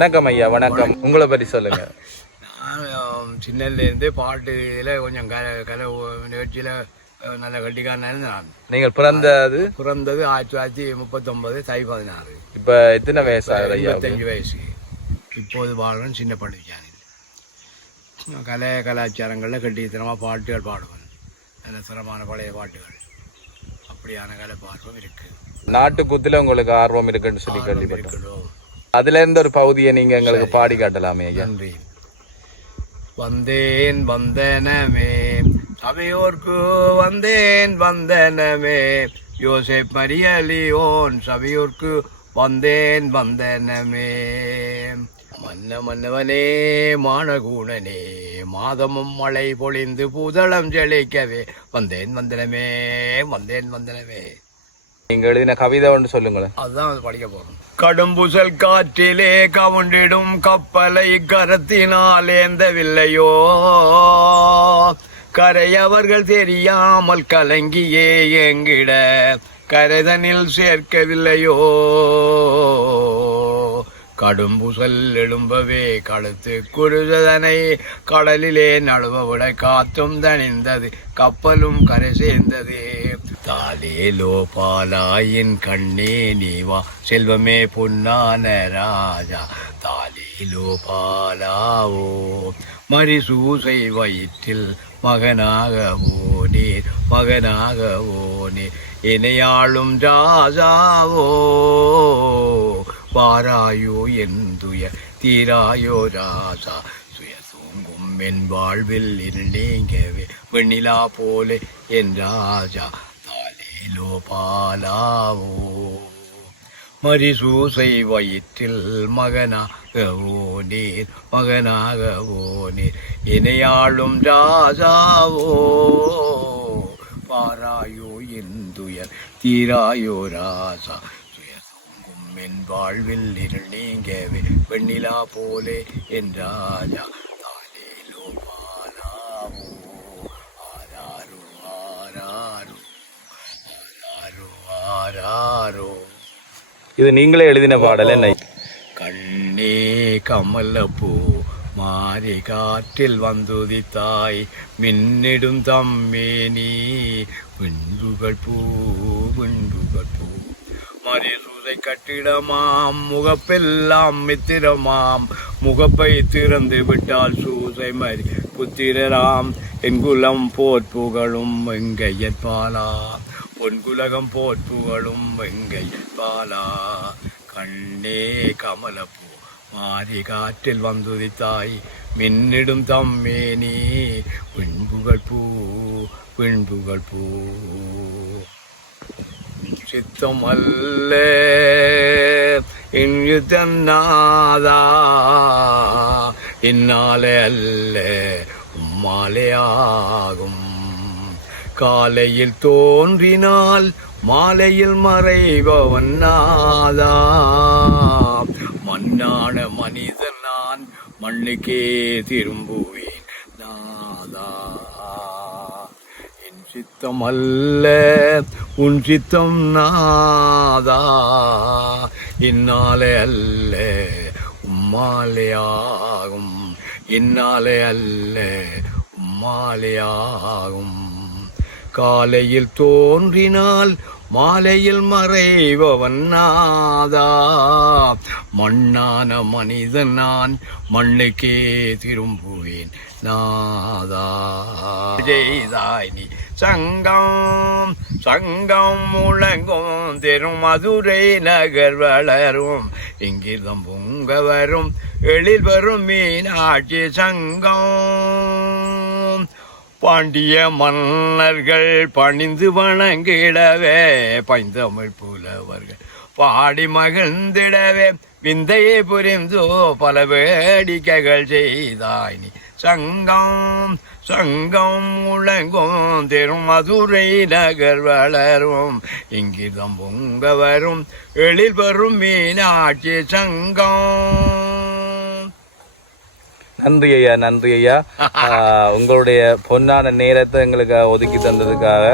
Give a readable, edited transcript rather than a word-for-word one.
வணக்கம் ஐயா. வணக்கம். உங்களை பற்றி சொல்லுங்க. நான் சின்னலேருந்து பாட்டுல கொஞ்சம் கலை நிகழ்ச்சியில் நல்ல கட்டிக்கான நான். நீங்கள் பிறந்தது 1939 தை 16. இப்போ எத்தனை வயசு ஆகுது ஐயா? 25 வயசு. இப்போது வாழ்றேன் சின்ன பள்ளிச்சானில். கலாச்சாரங்களில் கட்டித்தனமாக பாட்டுகள் பாடுவேன். நல்ல சிரமமான பழைய பாட்டுகள், அப்படியான கலை பார்வம் இருக்கு. நாட்டுக்கூத்துல உங்களுக்கு ஆர்வம் இருக்குன்னு சொல்லி கேள்விப்பட்டோம். அதுல இருந்து ஒரு பகுதியை நீங்க எங்களுக்கு பாடி காட்டலாமே ஐயா? நன்றி. வந்தேன் வந்தனமே சபையோர்க்கு வந்தேன் வந்தனமே, யோசேப் மரியலியோன் சபையோர்க்கு வந்தேன் வந்தனமே. மன்னவனே மானகூணனே, மாதமும் மழை பொழிந்து பூதளம் ஜெயிக்கவே வந்தேன் வந்தனமே வந்தேன் வந்தனமே. நீங்க எழுதின கவிதை ஒன்று சொல்லுங்களேன். அதுதான் படிக்க போறோம். கடும்புசல் காற்றிலே கவுண்டிடும் கப்பலை கரத்தினால் ஏந்தவில்லையோ, கரையவர்கள் தெரியாமல் கலங்கியே எங்கிட கரைதனில் சேர்க்கவில்லையோ. கடும்புசல் எழும்பவே கழுத்து குருதனை கடலிலே நழுவ விட காத்தும் தணிந்தது கப்பலும் கரை சேர்ந்தது. தாலேலோ பாலாயின் கண்ணே நீவா செல்வமே பொன்னான ராஜா, தாலேலோ பாலாவோ மரிசூசை வயிற்றில் மகனாகவோ நீர் மகனாகவோ நீர் இணையாளும் ராஜாவோ, பாராயோ எந்துய தீராயோ ராசா, சுய தூங்கும் என் வாழ்வில் நீங்கவே வெண்ணிலா போலே என் ராஜா, தாலேலோ பாலாவோ மரிசூசை வயிற்றில் மகனாகவோ நீர் மகனாகவோ நீர் இணையாளும் ராஜாவோ, பாராயோ எந்துயர் தீராயோ ராசா, என் வாழ்வில் இருள் நீங்கவே வெண்ணிலா போலே என் ராஜா, தாலேலோ பாலாவோ ஆராரோ ஆராரோ ஆராரோ ஆராரோ. இது நீங்களே எழுதின பாடல் என்ன? கண்ணே கமலப்பூ மாறி காற்றில் வந்துதித்தாய், மின்னிடும் தம்மேனி விண்டுகள் பூ விண்டுகள் பூ. மரிசூசை கட்டிடமாம் முகப்பெல்லாம் மித்திரமாம், முகப்பை திறந்து விட்டால் சூசை மறி புத்திரராம். என் குலம் போற்புகளும் வெங்கையற்பாலா, பொன்குலகம் போற்புகளும் வெங்கையற்பாலா. கண்ணே கமலப்பூ மாறி காற்றில் வந்துதித்தாய், மின்னிடும் தம்மேனி விண்புகள் பூ விண்புகள் பூ. சித்தம் அல்ல இன்யுதன்னாதா, இந்நாளே அல்ல உம்மாலே ஆகும். காலையில் தோன்றினால் மாலையில் மறைபவன் நாதா, மண்ணான மனிதன் நான் மண்ணுக்கே திரும்புவேன் நாதா. என் சித்தம் அல்ல உன் சித்தம் நாதா, இந்நாளே அல்ல உம்மாலே ஆகும். இந்நாளே அல்ல உம்மாலே ஆகும். காலையில் தோன்றினால் மாலையில் மறைபவன் நாதா, மண்ணான மனிதன் நான் மண்ணுக்கே திரும்புவேன் நாதா. ஜெய்தாய் நீ சங்கம் சங்கம் முழங்கும் திருமதுரை நகர் வளரும், இங்கிருந்தும் பொங்க வரும் எழில் வரும் மீனாட்சி சங்கம். பாண்டிய மன்னர்கள் பணிந்து வணங்கிடவே பைந்தமிழ் புலவர்கள் பாடி மகிழ்ந்திடவே விந்தையை புரிந்தோ பல வேடிக்கைகள் செய்தாய் நீ. சங்கம் சங்கம் முழங்கும் திருமதுரை நகர் வளரும், இங்கிதம் பொங்க வரும் எழில் வரும் மீனாட்சி சங்கம். நன்றி ஐயா, நன்றி ஐயா. உங்களுடைய பொன்னான நேரத்தை எங்களுக்கு ஒதுக்கி தந்ததுக்காக